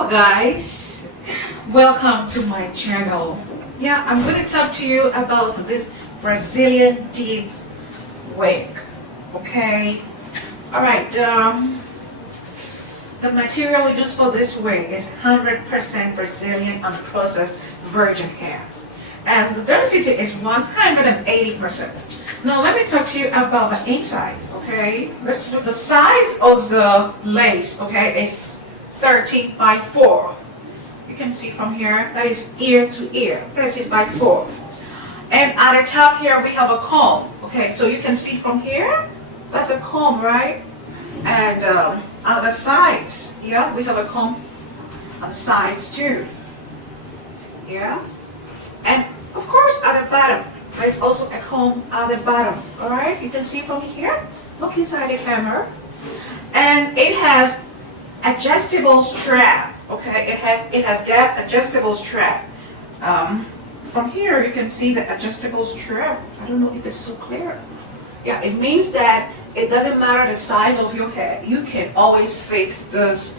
Hello guys, welcome to my channel. Yeah, I'm going to talk to you about this Brazilian deep wig. Okay, all right. The material used for this wig is 100% Brazilian unprocessed virgin hair, and the density is 180%. Now let me talk to you about the inside. Okay, the size of the lace. Okay, is 13 by 4. You can see from here that is ear to ear, 13 by 4. And at the top here we have a comb. Okay, so you can see from here, that's a comb, right? And at the sides, yeah, we have a comb at the sides too. Yeah, and of course at the bottom, there's also a comb at the bottom. All right, you can see from here. Look inside the camera, and it has adjustable strap. Okay, it has got adjustable strap. From here you can see the adjustable strap. I don't know if it's so clear. Yeah, it means that it doesn't matter the size of your head, you can always fix this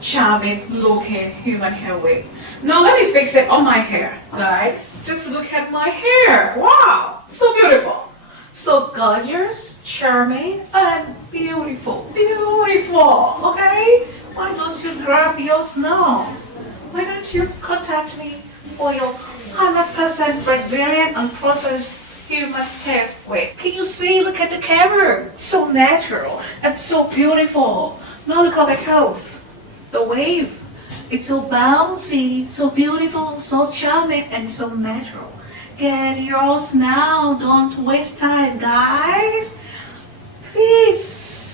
charming looking human hair wig. Now let me fix it on my hair, guys. Just look at my hair. Wow, so beautiful, so gorgeous, charming, and beautiful. Okay, why don't you grab yours now? Why don't you contact me for your 100% Brazilian unprocessed human hair wig? Can you see? Look at the camera. So natural and so beautiful. Now look at the curls, the wave. It's so bouncy, so beautiful, so charming, and so natural. Get yours now. Don't waste time, guys. Peace.